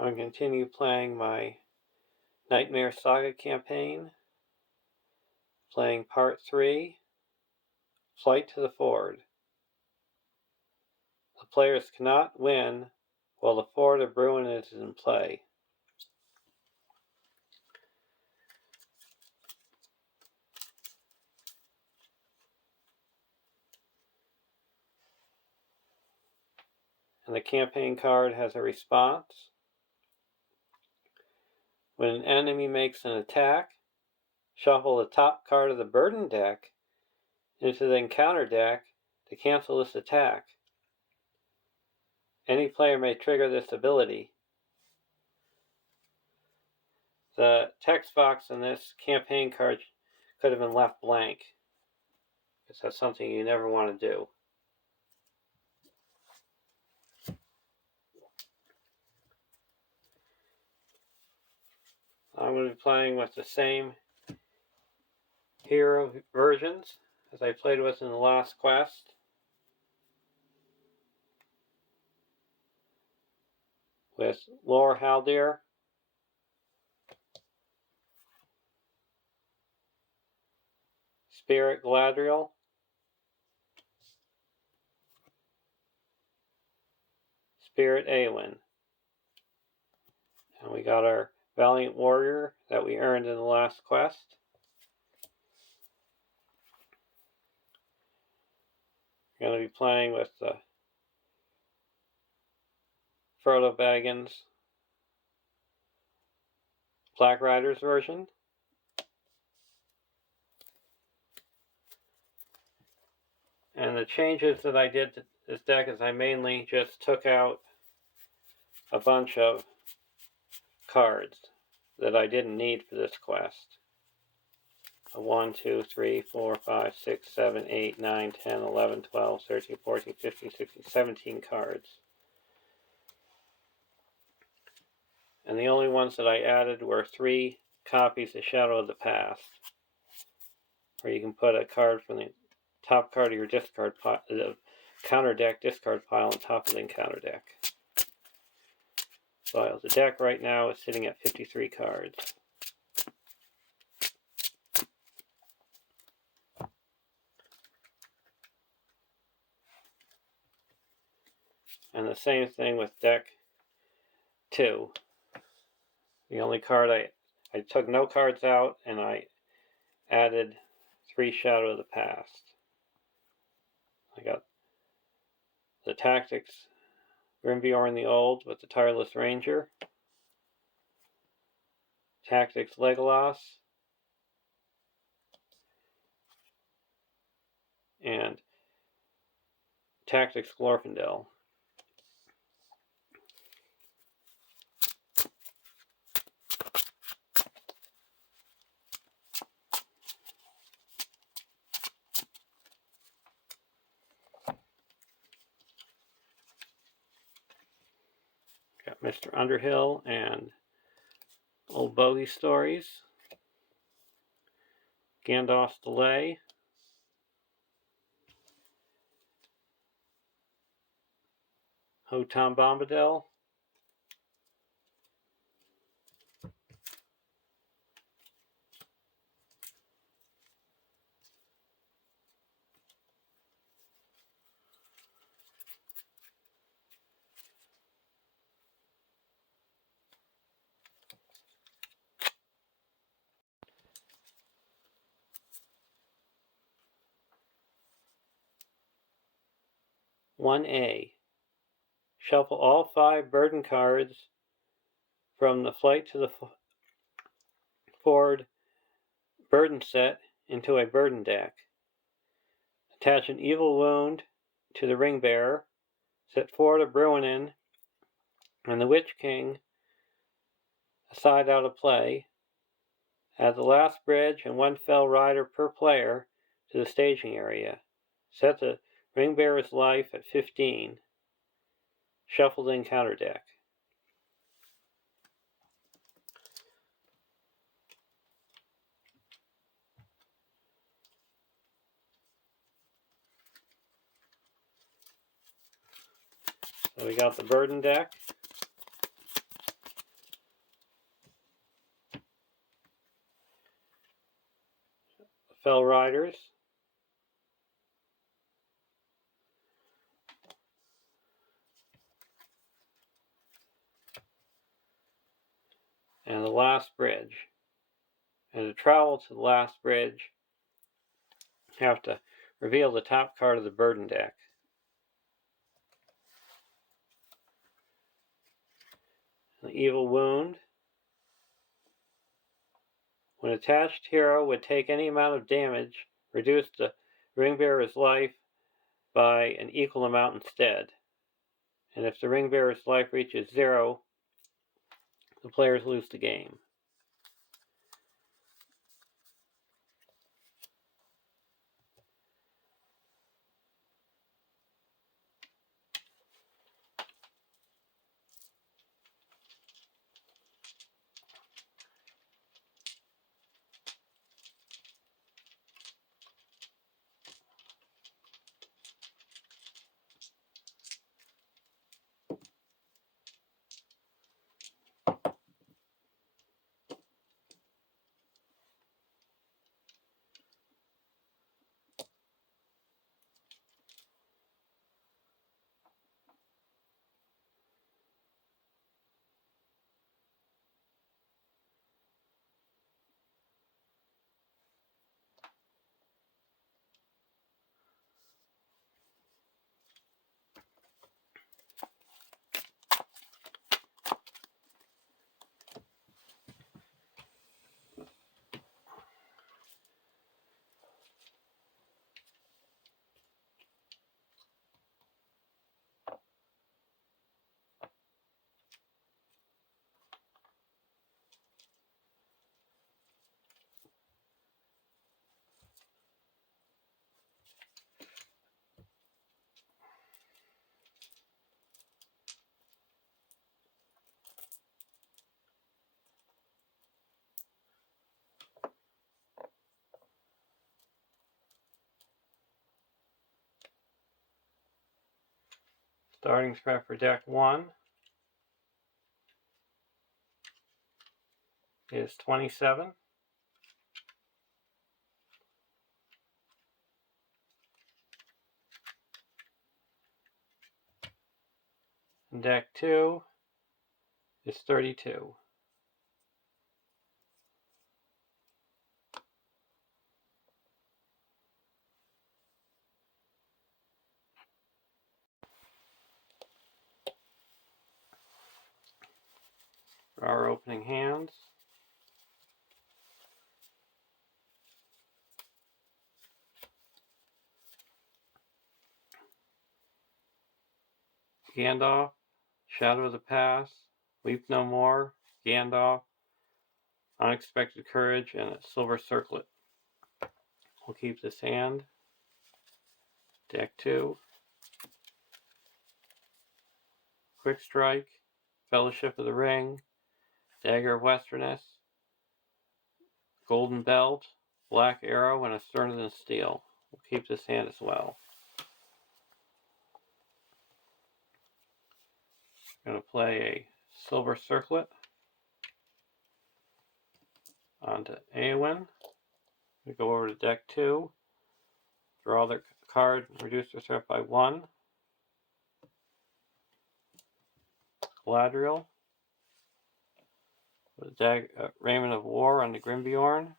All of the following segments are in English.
I'm going to continue playing my Nightmare Saga Campaign, playing Part 3, Flight to the Ford. The players cannot win while the Ford of Bruin is in play. And the campaign card has a response. When an enemy makes an attack, shuffle the top card of the burden deck into the encounter deck to cancel this attack. Any player may trigger this ability. The text box in this campaign card could have been left blank, because that's something you never want to do. I'm going to be playing with the same hero versions as I played with in the last quest. With Lore Haldir, Spirit Galadriel, Spirit Awen. And we got our Valiant Warrior that we earned in the last quest. We're going to be playing with the Frodo Baggins Black Riders version. And the changes that I did to this deck is I mainly just took out a bunch of cards that I didn't need for this quest. 1, 2, 3, 4, 5, 6, 7, 8, 9, 10, 11, 12, 13, 14, 15, 16, 17 cards. And the only ones that I added were 3 copies of Shadow of the Past, where you can put a card from the top card of your discard pile, the counter deck discard pile on top of the encounter deck. So the deck right now is sitting at 53 cards. And the same thing with deck 2. The only card I took no cards out, and I added 3 Shadow of the Past. I got the Tactics Grimbeorn the Old with the Tireless Ranger, Tactics Legolas, and Tactics Glorfindel. Got Mr. Underhill and Old Bogey Stories, Gandalf's Delay, Hotom Bombadil, "1A. Shuffle all 5 burden cards from the Flight to the Ford burden set into a burden deck. Attach an evil wound to the ring bearer. Set Ford of Bruin and the Witch King aside out of play. Add the last bridge and 1 fell rider per player to the staging area. Set the ring bearer's life at 15. Shuffle the encounter deck." So we got the burden deck. Fell Riders, and the last bridge. And to travel to the last bridge, you have to reveal the top card of the burden deck. The Evil Wound. When attached hero would take any amount of damage, reduce the ring bearer's life by an equal amount instead. And if the ring bearer's life reaches 0, the players lose the game. Starting scrap for deck 1 is 27. And deck 2 is 32. For our opening hands, Gandalf, Shadow of the Past, Weep No More, Gandalf, Unexpected Courage, and a Silver Circlet. We'll keep this hand. Deck 2, Quick Strike, Fellowship of the Ring, Dagger of Westerness, Golden Belt, Black Arrow, and a Sterner Than Steel. We'll keep this hand as well. I'm going to play a Silver Circlet onto Eowyn. We go over to deck 2, draw the card, reduce the threat by 1. Galadriel, with Raiment of War on the Grimbjorn.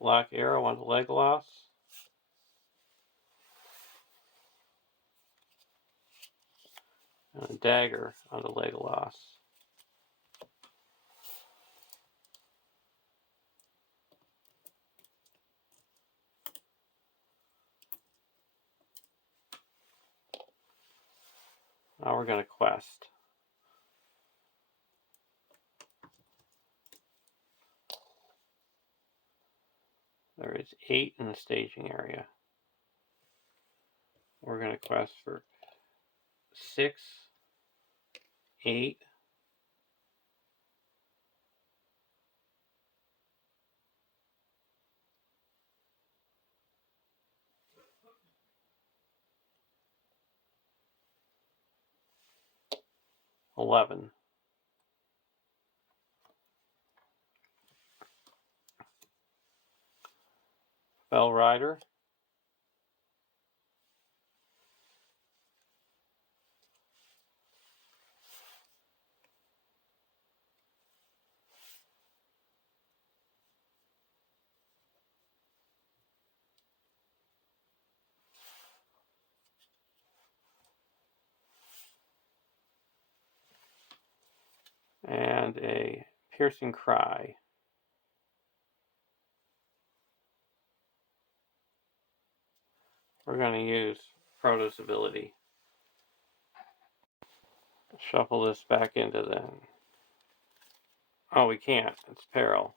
Black Arrow onto Legolas. And a Dagger onto Legolas. Now we're going to quest. There is 8 in the staging area. We're going to quest for 6, 8, 11. Fell Rider. And a Piercing Cry. We're going to use Frodo's ability. Shuffle this back into the... Oh, we can't. It's Peril.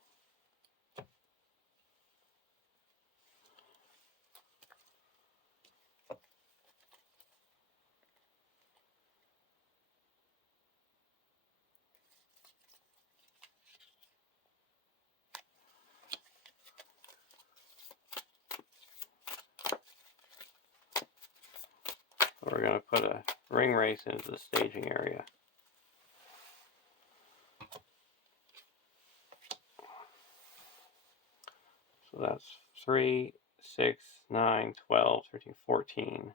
We're going to put a ring race into the staging area. So that's 3, 6, 9, 12, 13, 14.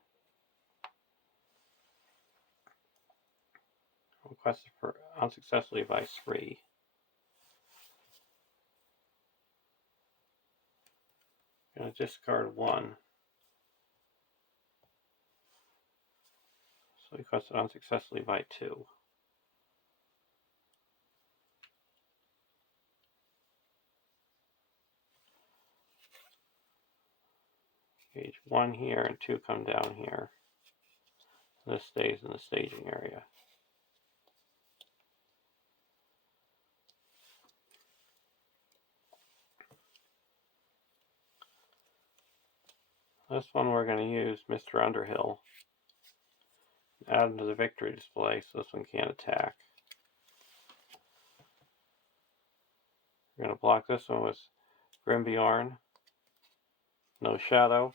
Requested for unsuccessfully by 3. I'm going to discard 1. So requested unsuccessfully by 2. Page 1 here and 2 come down here. This stays in the staging area. This one we're going to use Mr. Underhill. Add him to the victory display so this one can't attack. We're going to block this one with Grimbjorn. No Shadow.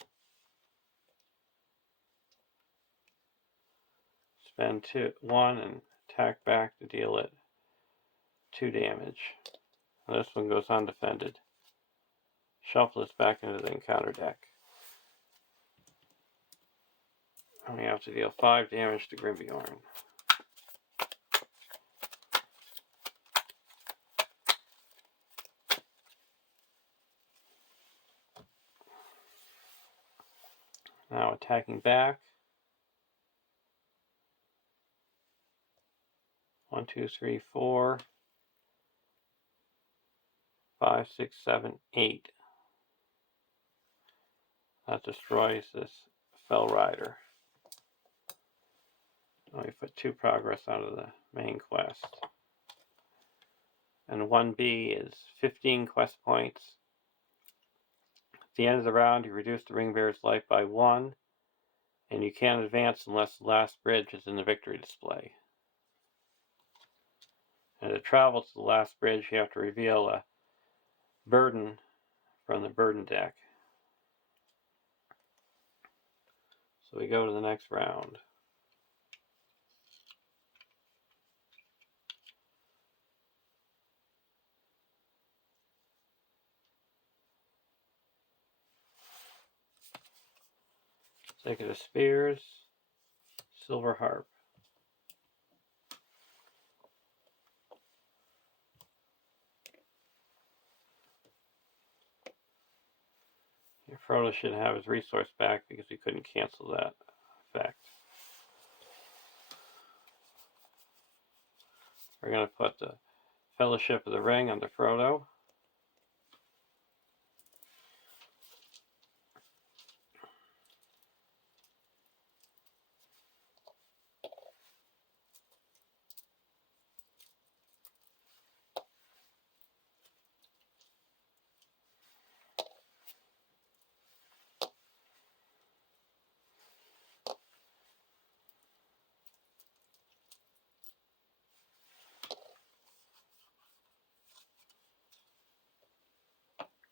Spend 1 and attack back to deal it 2 damage. And this one goes undefended. Shuffle this back into the encounter deck. And we have to deal 5 damage to Grimbjorn. Now attacking back. 1, 2, 3, 4, 5, 6, 7, 8. That destroys this Fell Rider. Now we put 2 progress out of the main quest. And 1B is 15 quest points. At the end of the round, you reduce the ring bearer's life by 1, and you can't advance unless the last bridge is in the victory display. And to travel to the last bridge, you have to reveal a burden from the burden deck. So we go to the next round. Sacred of Spears, Silver Harp. Your Frodo should have his resource back because we couldn't cancel that effect. We're going to put the Fellowship of the Ring under Frodo.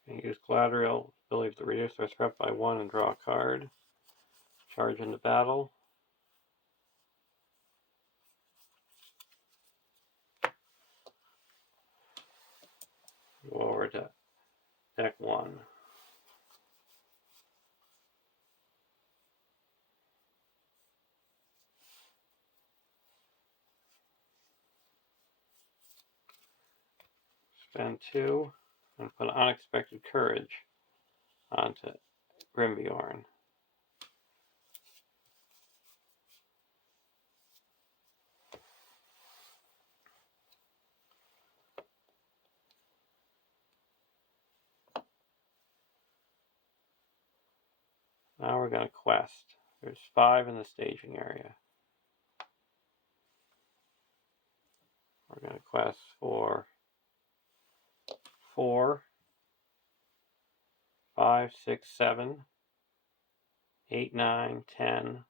And use Galadriel, ability to reduce our threat by 1 and draw a card. Charge into battle. to deck 1. Spend 2 and put Unexpected Courage onto Grimbjorn. Now we're going to quest. There's 5 in the staging area. We're going to quest for 4, 5, 6, 7, 8, 9, 10,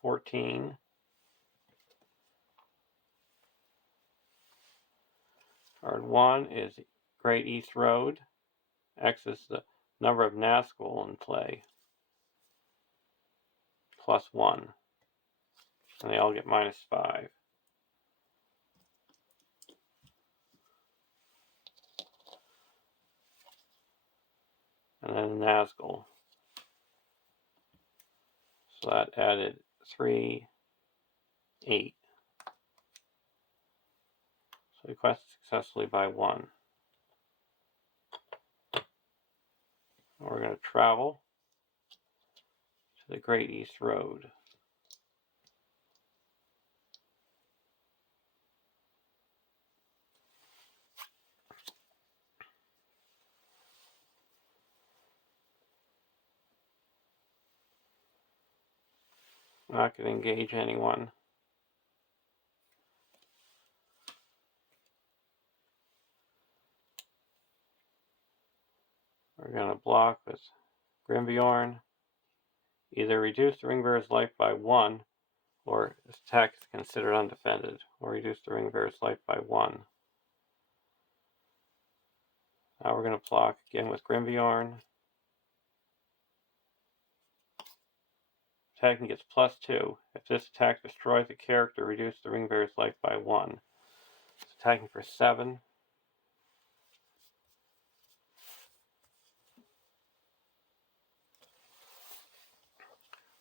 14. Card 1 is Great East Road. X is the number of Nazgul in play. +1. And they all get -5. And then Nazgul. So that added 3, 8. So we quested successfully by 1. We're going to travel to the Great East Road. I'm not going to engage anyone. We're going to block with Grimbjorn. Either reduce the Ringbearer's life by 1, or this attack is considered undefended, or reduce the Ringbearer's life by 1. Now we're going to block again with Grimbjorn. Attacking gets +2. If this attack destroys a character, reduce the Ringbearer's life by 1. It's attacking for 7.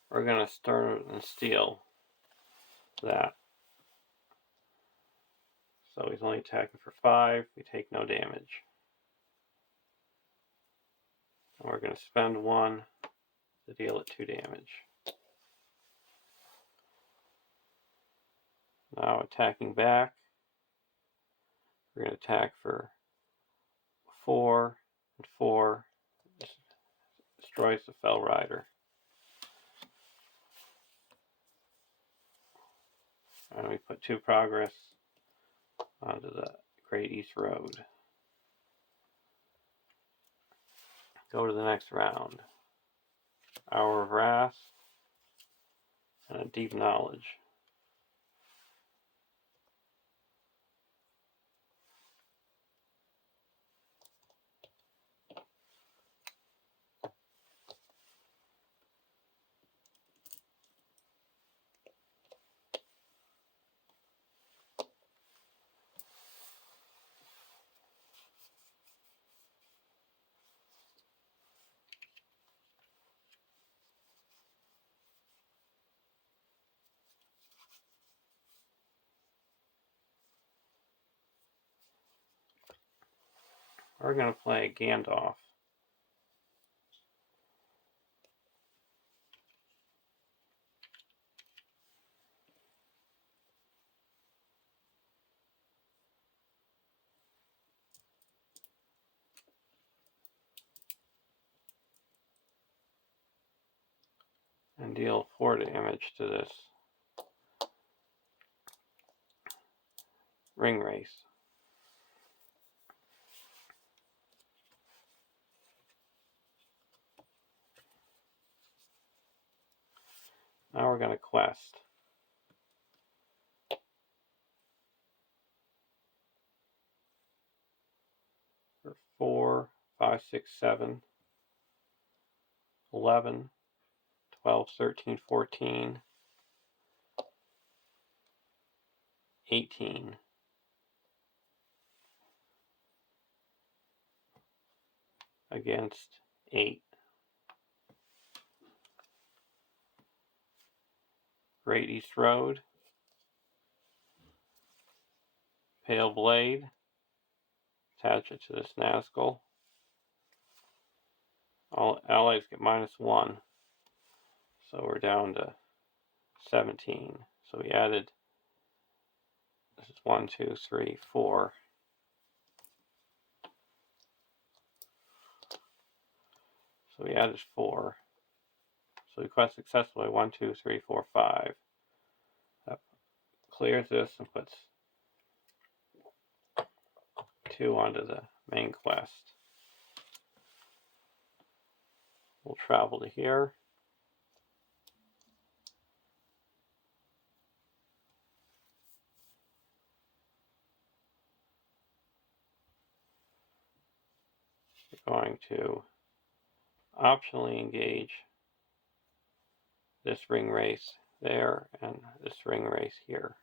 We're going to Stern and Steel that. So he's only attacking for 5. We take no damage. And we're going to spend 1 to deal it 2 damage. Now attacking back. We're going to attack for 4 and 4. Destroys the Fell Rider. And we put 2 progress onto the Great East Road. Go to the next round. Hour of Wrath and a Deep Knowledge. We're going to play Gandalf. And deal 4 damage to this Ring Race. Now we're going to quest. For 4, 5, 6, 7, 11, 12, 13, 14, 18. against 8. Great East Road, Pale Blade, attach it to this Nazgul. All allies get -1, so we're down to 17. So we added, this is 1, 2, 3, 4. So we added 4. So we quest successfully 1, 2, 3, 4, 5. That clears this and puts 2 onto the main quest. We'll travel to here. We're going to optionally engage this ring race there and this ring race here.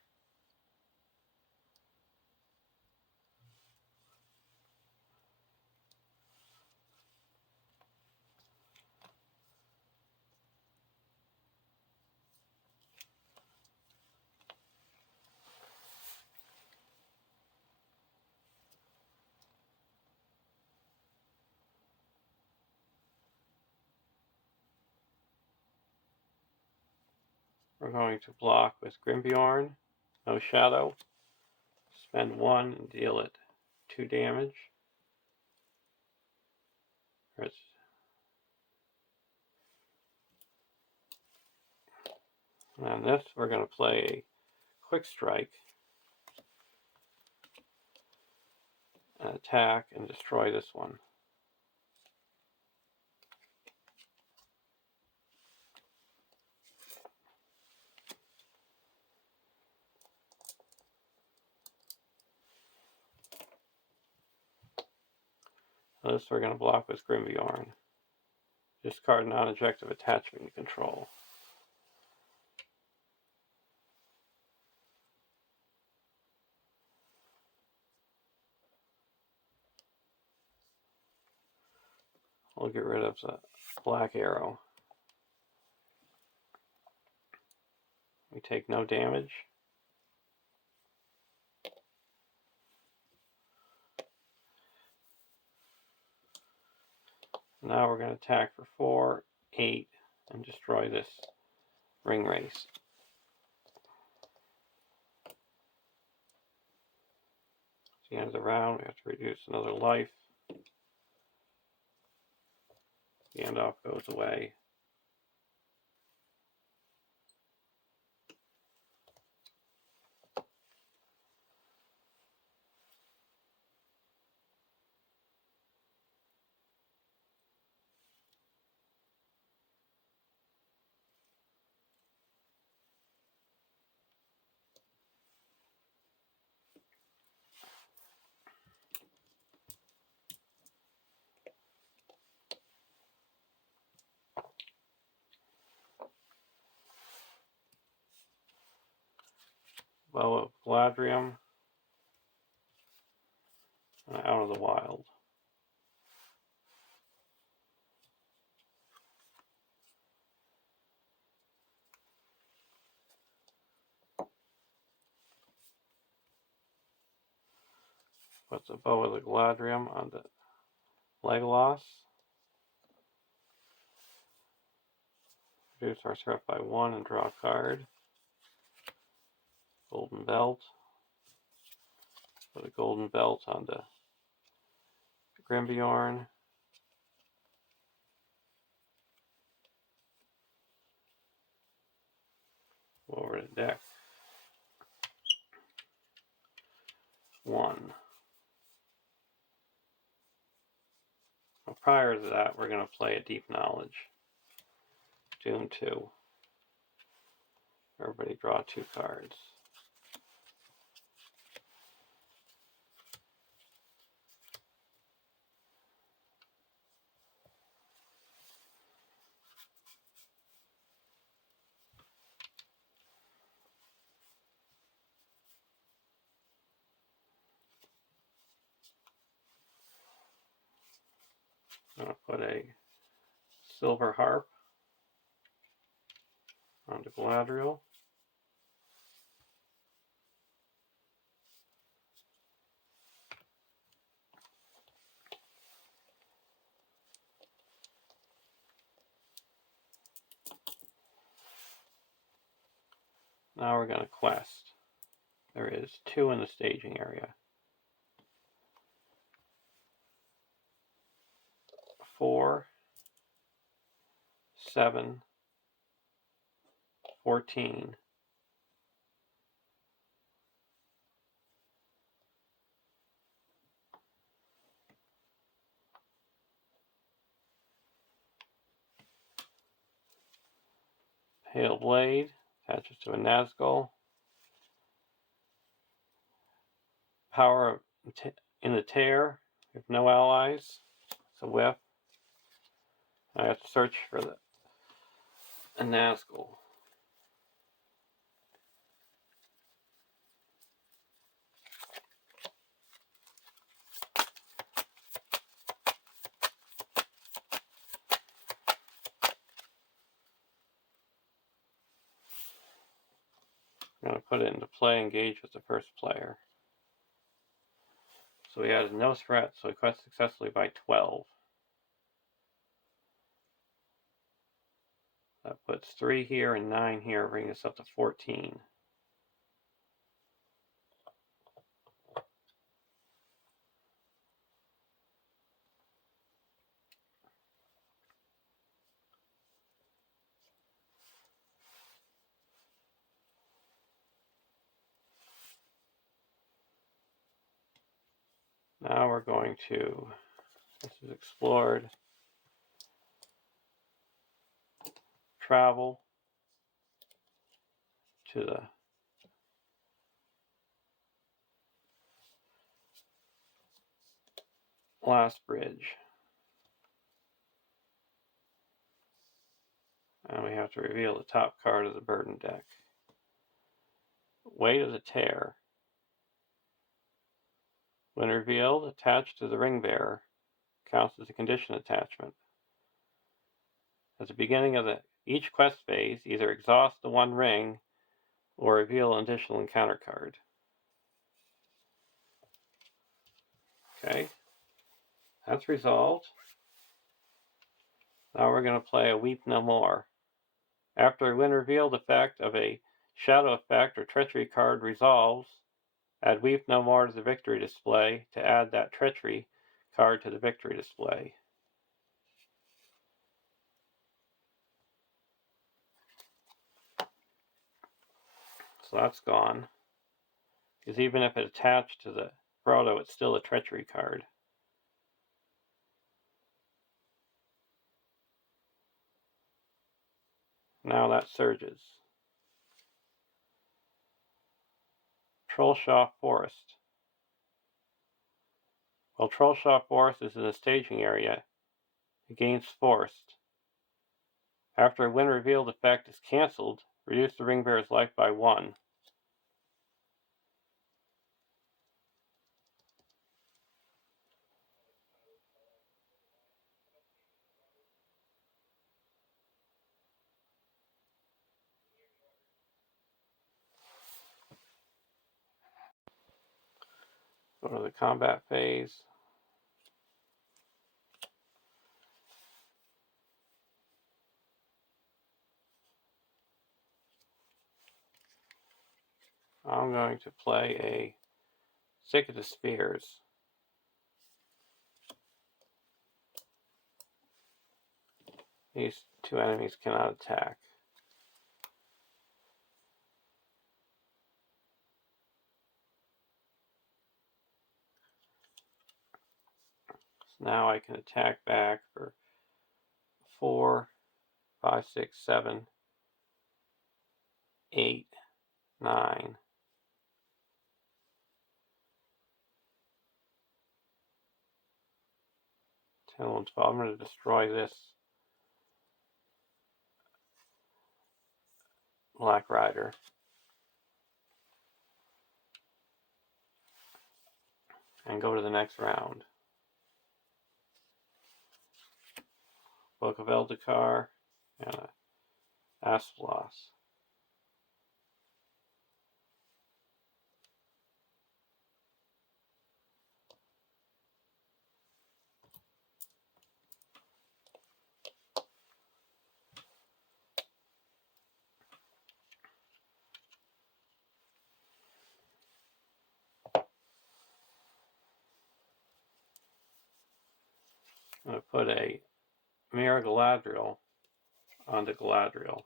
We're going to block with Grimbjorn, no shadow, spend 1 and deal it 2 damage. And on this, we're going to play a quick strike and attack and destroy this one. This we're going to block with Grimbjorn. Discard non-objective attachment you control. We'll get rid of the black arrow. We take no damage. Now we're going to attack for 4, 8, and destroy this ring race. At the end of the round, we have to reduce another life. Gandalf goes away. Bow of Galadriel, and Out of the Wild. Put the Bow of the Galadriel on the Legolas. Reduce our threat by 1 and draw a card. Golden Belt. Put a Golden Belt on the Grimbjorn. Over the deck. 1. Well, prior to that, we're going to play a Deep Knowledge. Doom 2. Everybody draw 2 cards. I'm going to put a silver harp onto Galadriel. Now we're going to quest. There is 2 in the staging area. 4, 7, 14. Pale Blade attaches to a Nazgul. Power in the Tear. We have no allies. It's a whiff. I have to search for a Nazgul. I'm going to put it into play, engage with the first player. So we added no threat, so we quest successfully by 12. That puts 3 here and 9 here, bringing us up to 14. Now we're going to, this is explored, travel to the last bridge. And we have to reveal the top card of the burden deck. Weight of the Tear. When revealed, attached to the ring bearer counts as a condition attachment. At the beginning of each quest phase, either exhaust the 1 ring or reveal an additional encounter card. Okay, that's resolved. Now we're going to play a Weep No More. After when revealed effect of a shadow effect or treachery card resolves, add Weep No More to the victory display to add that treachery card to the victory display. So that's gone. Because even if it attached to the Frodo, it's still a treachery card. Now that surges. Trollshaw Forest. While Trollshaw Forest is in the staging area, it gains Forest. After a when revealed effect is cancelled, reduce the ring bearer's life by 1. Go to the combat phase. I'm going to play a Sick of the Spears. These 2 enemies cannot attack. So now I can attack back for 4, 5, 6, 7, 8, 9. 10, 11, 12. I'm going to destroy this Black Rider. And go to the next round. Book of LOTR, and a Asplos. I'm going to put a Mirror Galadriel onto Galadriel.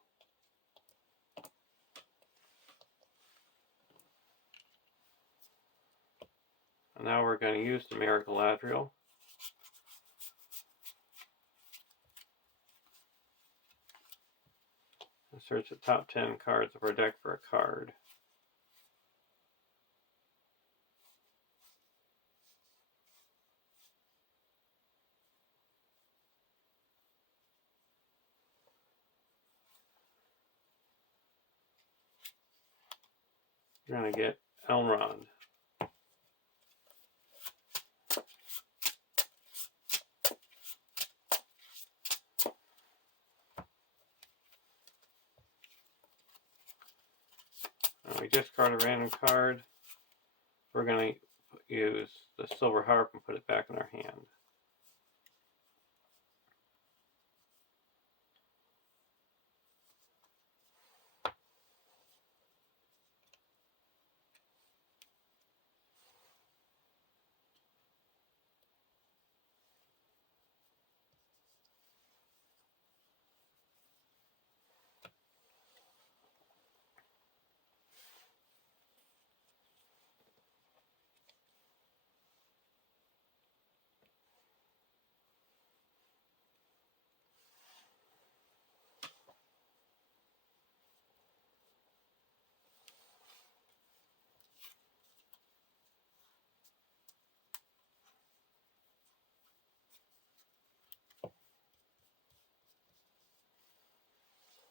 And now we're going to use the Mirror Galadriel. And search the top 10 cards of our deck for a card. We're going to get Elrond. And we discard a random card. We're going to use the Silver Harp and put it back in our hand.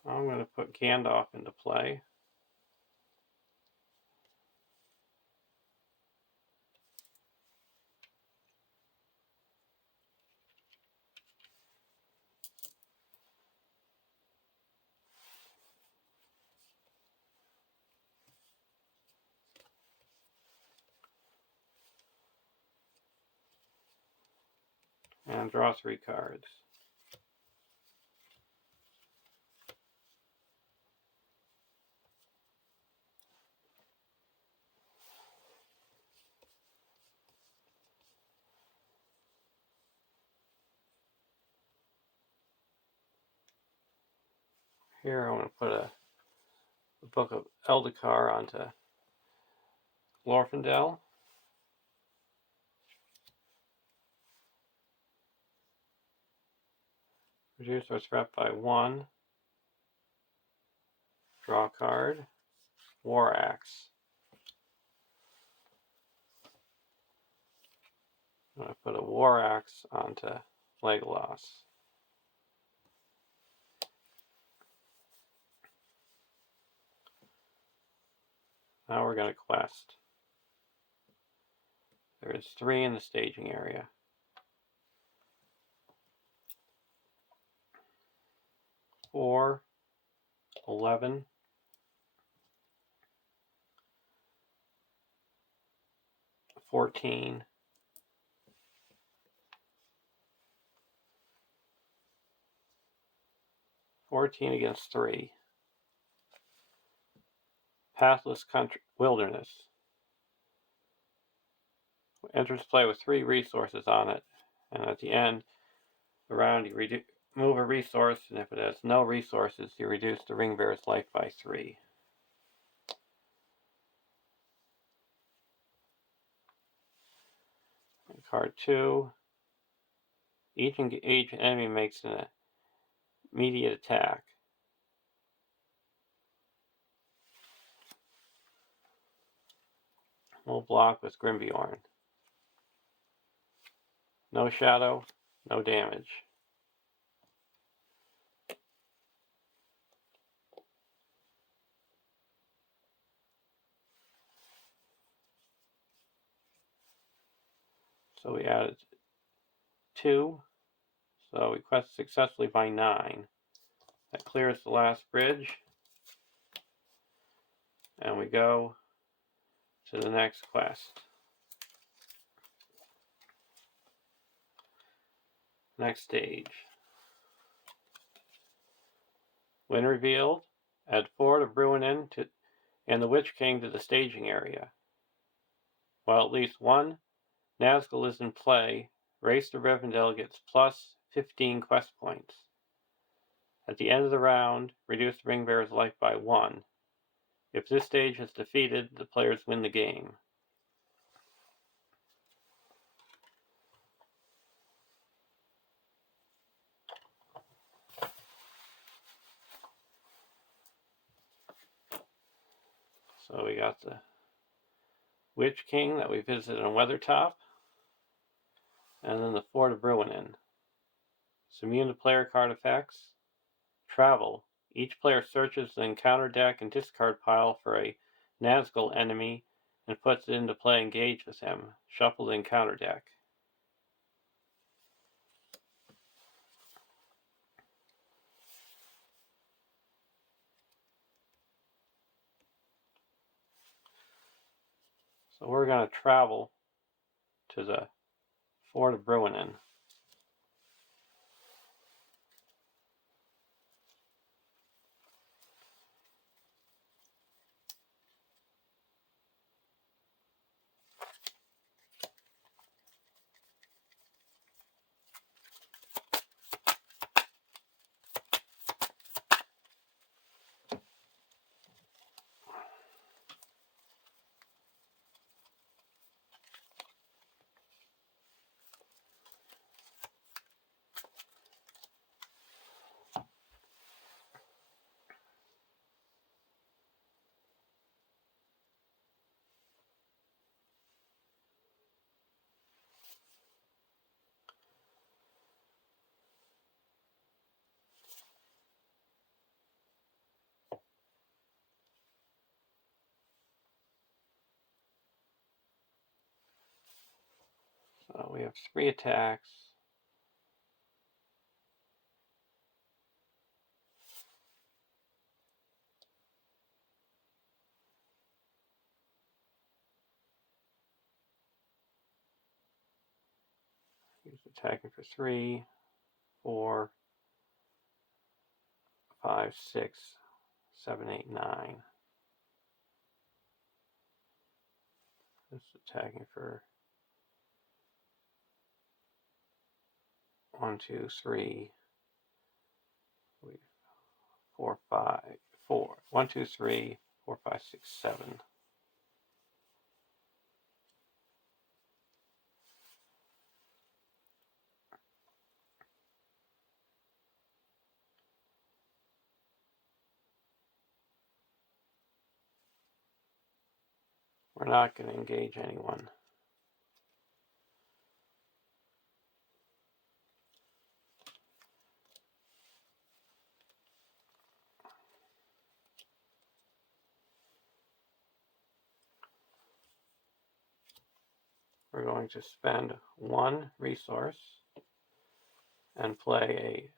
I'm going to put Gandalf into play. And draw 3 cards. Here I'm going to put a Book of LOTR onto Glorfindel. Reduce our threat by 1. Draw a card. War Axe. I'm going to put a War Axe onto Legolas. Now we're going to quest. There is 3 in the staging area. 4, 11, 14, 14 against 3. Pathless Country Wilderness. Enters play with 3 resources on it, and at the end of the round you move a resource, and if it has no resources, you reduce the ring bearer's life by 3. And card 2. Each engaged enemy makes an immediate attack. We'll block with Grimbjorn. No shadow, no damage. So we added 2. So we quest successfully by 9. That clears the last bridge. And we go to the next quest. Next stage. When revealed, add Ford of Bruinen and the Witch King to the staging area. While at least one Nazgul is in play, Race to Rivendell gets plus 15 quest points. At the end of the round, reduce the Ring Bearer's life by 1. If this stage is defeated, the players win the game. So we got the Witch King that we visited on Weathertop, and then the Ford of Bruinen. It's immune to player card effects. Travel. Each player searches the encounter deck and discard pile for a Nazgul enemy and puts it into play. Engage with him. Shuffle the encounter deck. So we're going to travel to the Ford of Bruinen. So we have 3 attacks. He's attacking for 3, 4, 5, 6, 7, 8, 9. This is attacking for 1, 2, 3, 4, 5, 4. 1, 2, 3, 4, 5, 6, 7. We're not going to engage anyone. We're going to spend 1 resource and play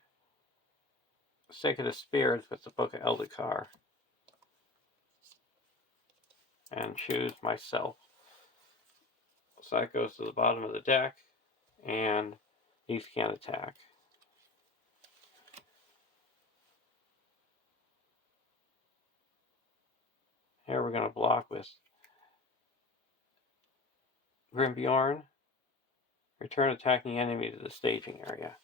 a Sacred of Spirits with the Book of Eldacar and choose myself. So that goes to the bottom of the deck, and these can't attack. Here we're going to block with Grimbjorn. Return attacking enemy to the staging area.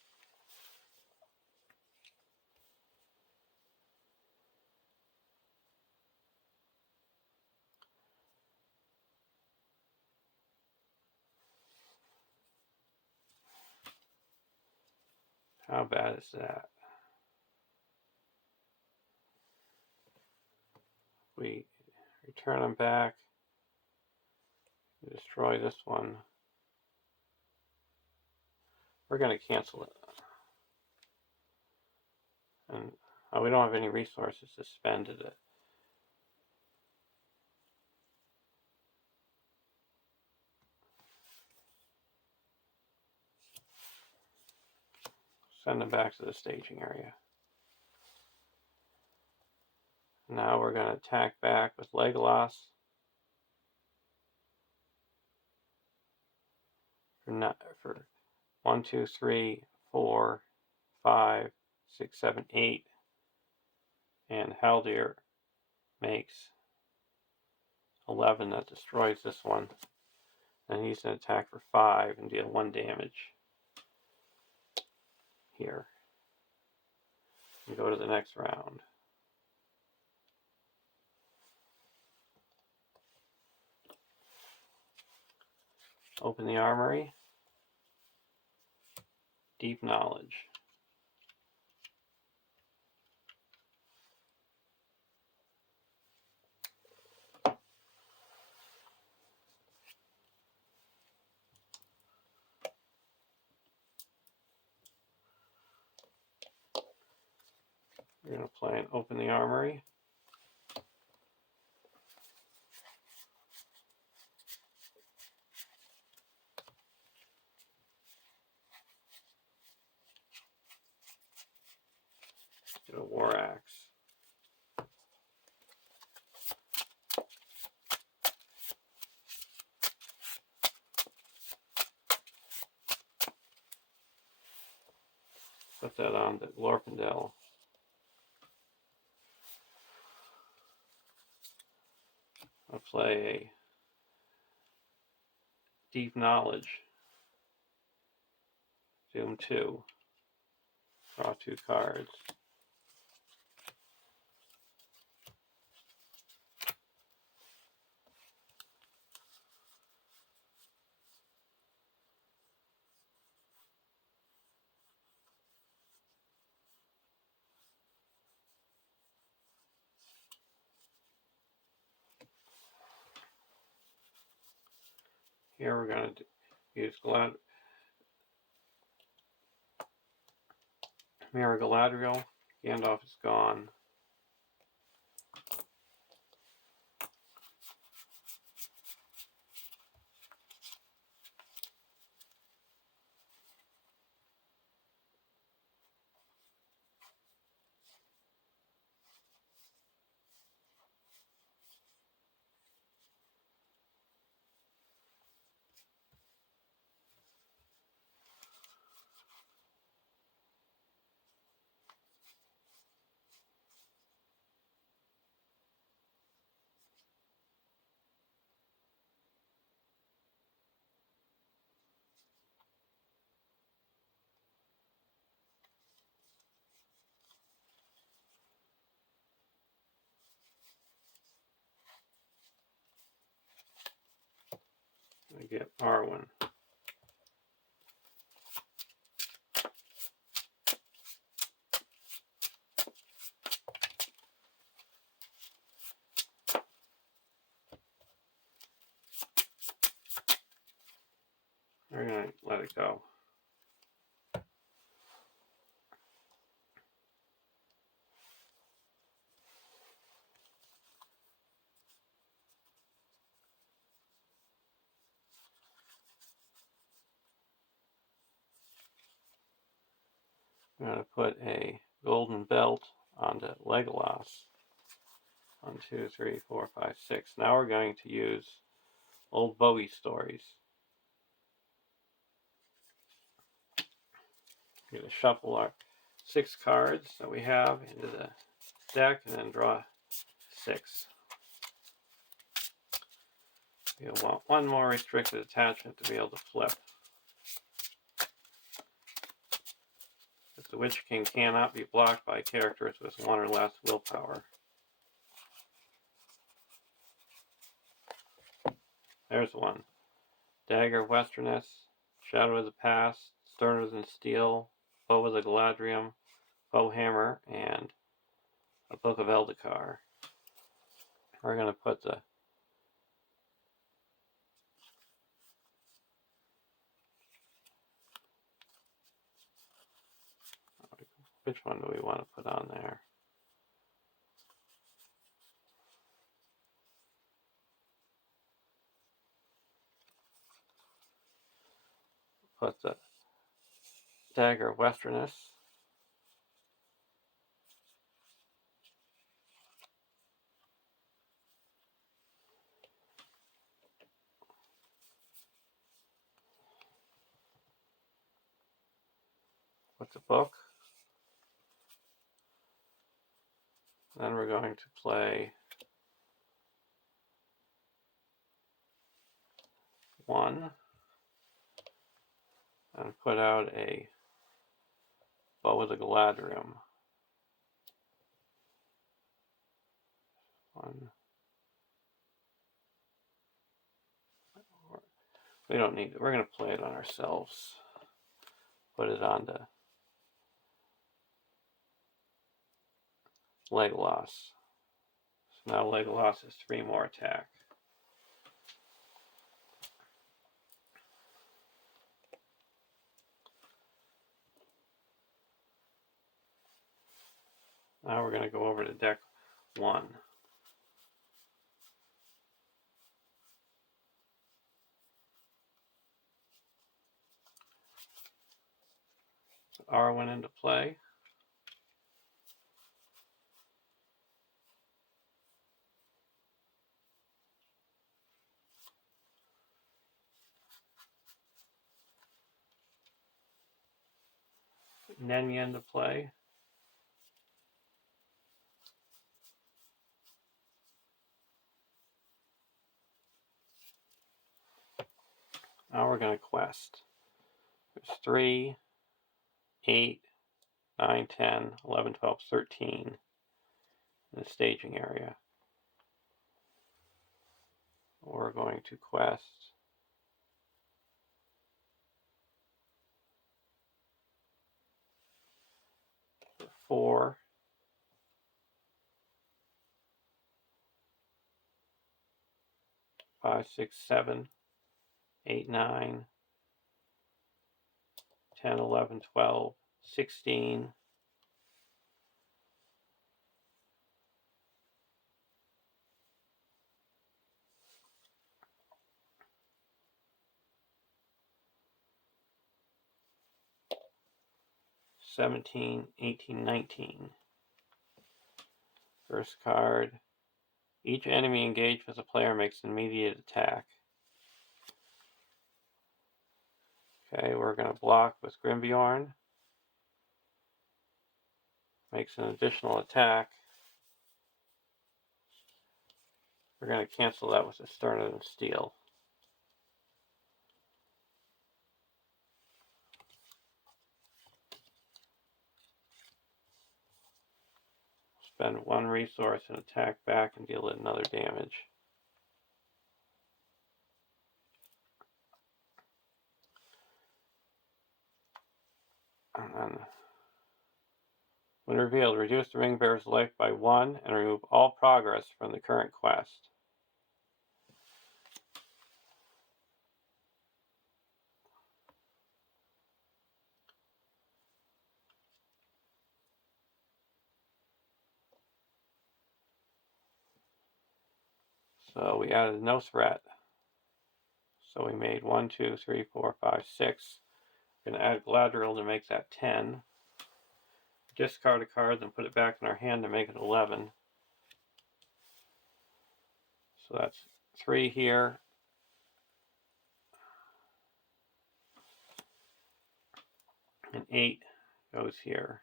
How bad is that? We return them back. Destroy this one. We're going to cancel it. And we don't have any resources to spend to it. send them back to the staging area. Now we're going to attack back with Legolas for 1, 2, 3, 4, 5, 6, 7, 8, and Haldir makes 11. That destroys this one. And he's going to attack for 5 and deal 1 damage here. And go to the next round. Open the armory. Deep knowledge. We're going to play and open the armory. Get a war axe. Put that on the Glorfindel. I'll play a Deep Knowledge. Doom 2. Draw 2 cards. Here we're going to use Mirror Galadriel. Gandalf is gone. I get Arwen. We're going to let it go. I'm going to put a golden belt onto Legolas. 1, 2, 3, 4, 5, 6. Now we're going to use old Bowie stories. We're going to shuffle our 6 cards that we have into the deck and then draw 6. You'll want 1 more restricted attachment to be able to flip. The Witch King cannot be blocked by characters with 1 or less willpower. There's one. Dagger of Westerness, Shadow of the Past, Sterner Than Steel, Bow of the Galadriel, Bowhammer, and a Book of Eldacar. We're going to put the which one do we want to put on there? Put the Dagger of Westerness with the book. Then we're going to play 1 and put out a bow with a Galadriel. 1. We don't need it. We're going to play it on ourselves. Put it on to Legolas. So now Legolas has 3 more attack. Now we're going to go over to deck 1. R went into play. Nenya into play. Now we're going to quest. There's 3, 8, 9, 10, 11, 12, 13 in the staging area. We're going to quest 4, 5, 6, 7, 8, 9, 10, 11, 12, 16, 17, 18, 19. First card. Each enemy engaged with a player makes an immediate attack. Okay, we're going to block with Grimbjorn. Makes an additional attack. We're going to cancel that with a Sterno and Steel. Spend 1 resource and attack back and deal it another damage. And then, when revealed, reduce the ring bearer's life by 1 and remove all progress from the current quest. So we added no threat. So we made 1, 2, 3, 4, 5, 6. We're going to add Galadriel to make that 10. Discard a card, then put it back in our hand to make it 11. So that's 3 here. And 8 goes here.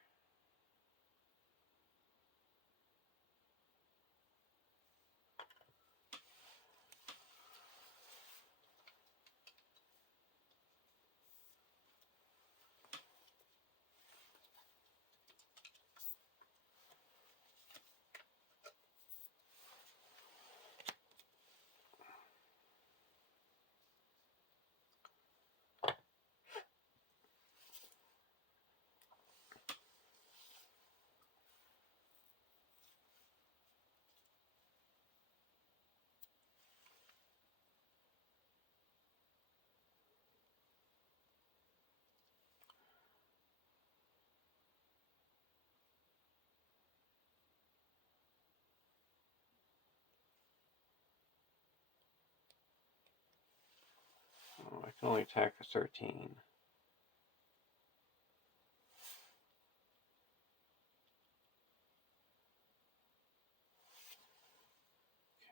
Oh, I can only attack for 13.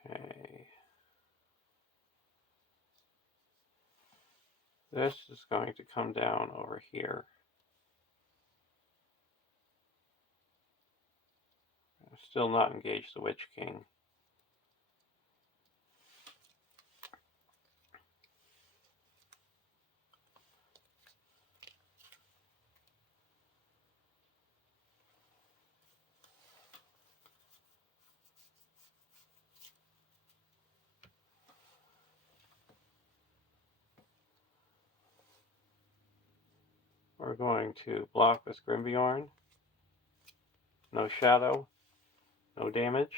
Okay. This is going to come down over here. still not engage the Witch King. We're going to block with Grimbjorn. No shadow, no damage.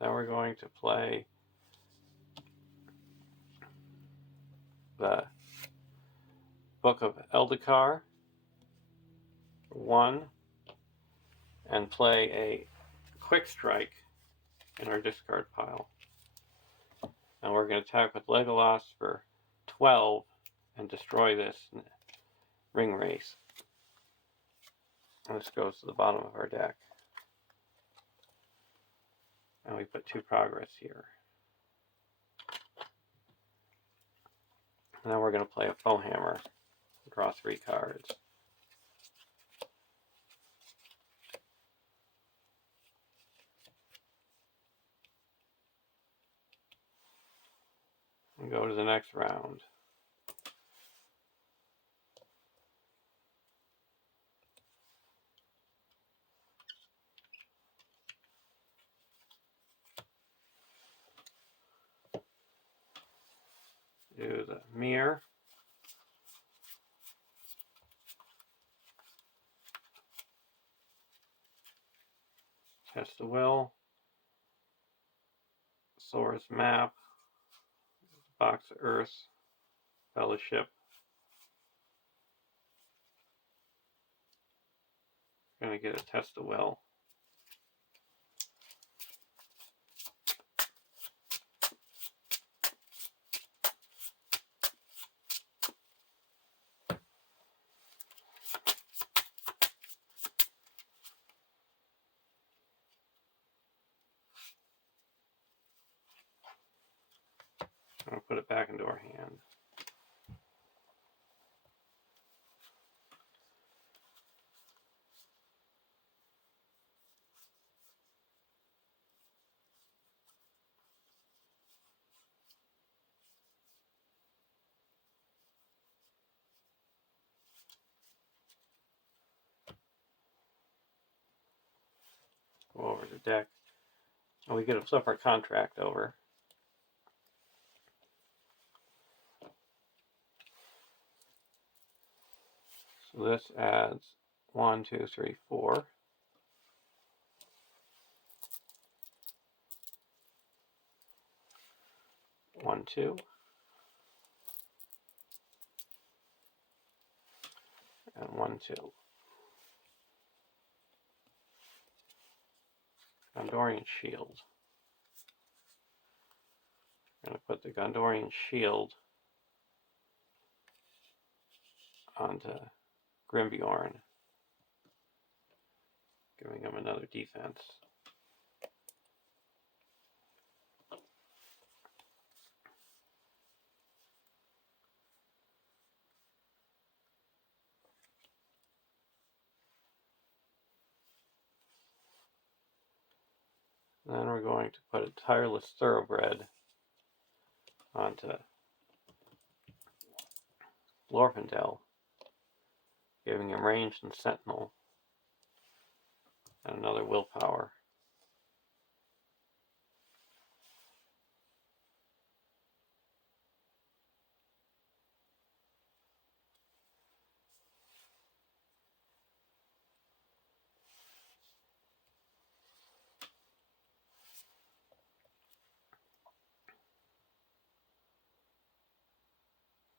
Then we're going to play the Book of LOTR, 1, and play a Quick Strike in our discard pile. And we're going to attack with Legolas for 12 and destroy this ring race. And this goes to the bottom of our deck. And we put 2 progress here. And then we're going to play a Foe Hammer. Draw 3 cards. And go to the next round. Do the mirror. Test the Will. Source Map. Box of Earth. Fellowship. Going to get a Test the Will. I'll put it back into our hand. Go over the deck. And we get to flip our contract over. So this adds 1, 2, 3, 4. 1, 2. And 1, 2. Gondorian Shield. I'm going to put the Gondorian Shield onto Grimbjorn, giving him another defense. And then we're going to put a Tireless Thoroughbred onto Glorfindel, giving him ranged and sentinel, and another willpower.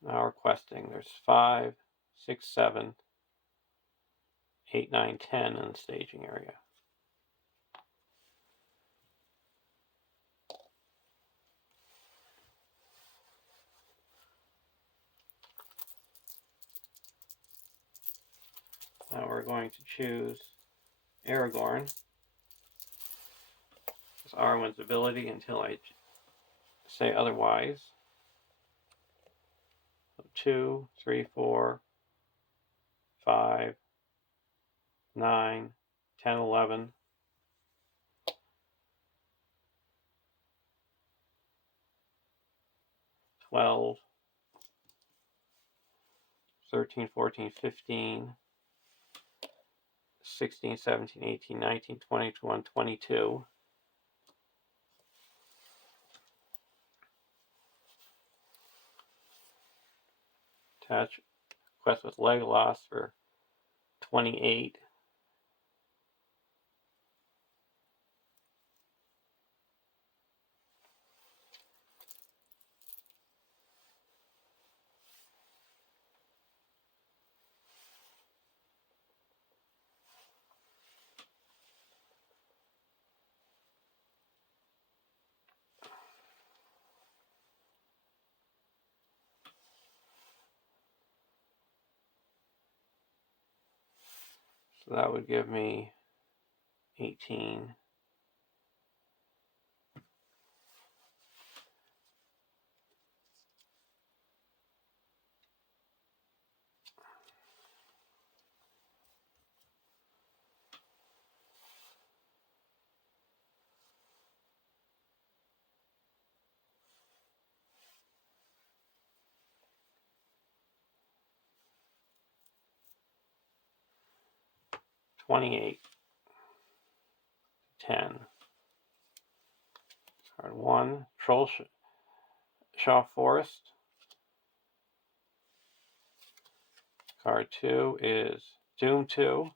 Now we're questing. There's 5, 6, 7, 8, 9, 10 in the staging area. Now we're going to choose Aragorn as Arwen's ability until I say otherwise. 2, 3, 4, 5, 9, 10, 11, 12, 13, 14, 15, 16, 17, 18, 19, 20, 21, 22. Attach quest with Legolas for 28. So that would give me 18. $28, 10. Card 1, Trollshaw Forest. Card 2 is Doom 2.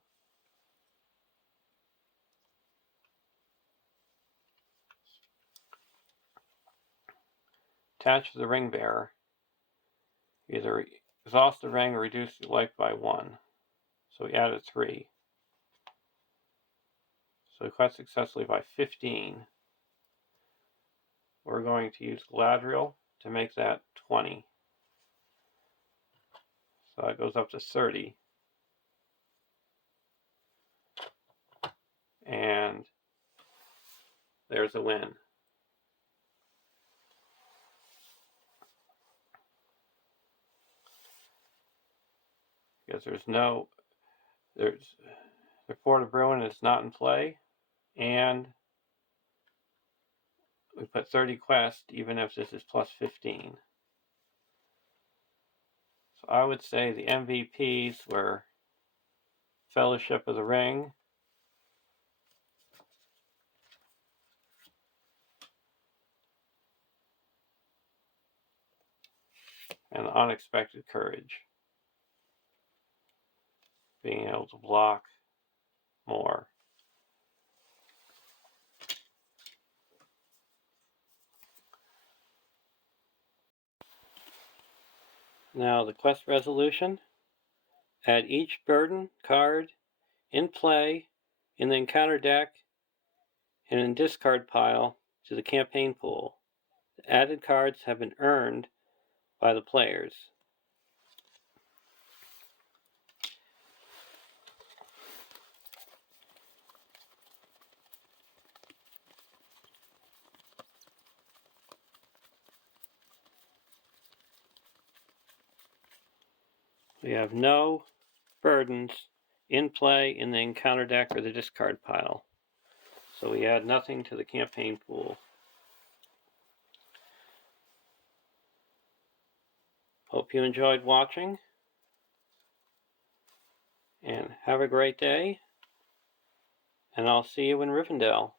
Attach the ring bearer. Either exhaust the ring or reduce your life by 1. So we added 3. So we quest successfully by 15. We're going to use Galadriel to make that 20. So it goes up to 30. And there's a win. Because the Ford of Ruin is not in play, and we put 30 quests even if this is plus 15. So I would say the MVPs were Fellowship of the Ring, and Unexpected Courage. Being able to block more. Now the quest resolution. Add each burden card in play in the encounter deck and in discard pile to the campaign pool. The added cards have been earned by the players. We have no burdens in play in the encounter deck or the discard pile. So we add nothing to the campaign pool. Hope you enjoyed watching, and have a great day, and I'll see you in Rivendell.